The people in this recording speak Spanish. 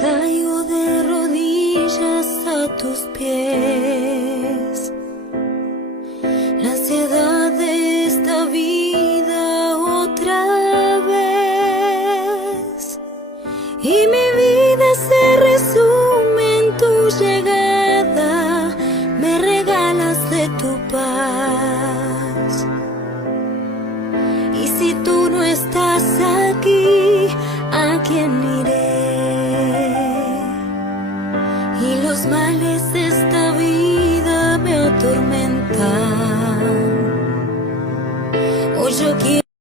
Caigo de rodillas a tus pies. La ansiedad de esta vida otra vez. Y mi vida se resume en tu llegada. Me regalas de tu paz. Y si tú no estás aquí, ¿a quién iré? Y los males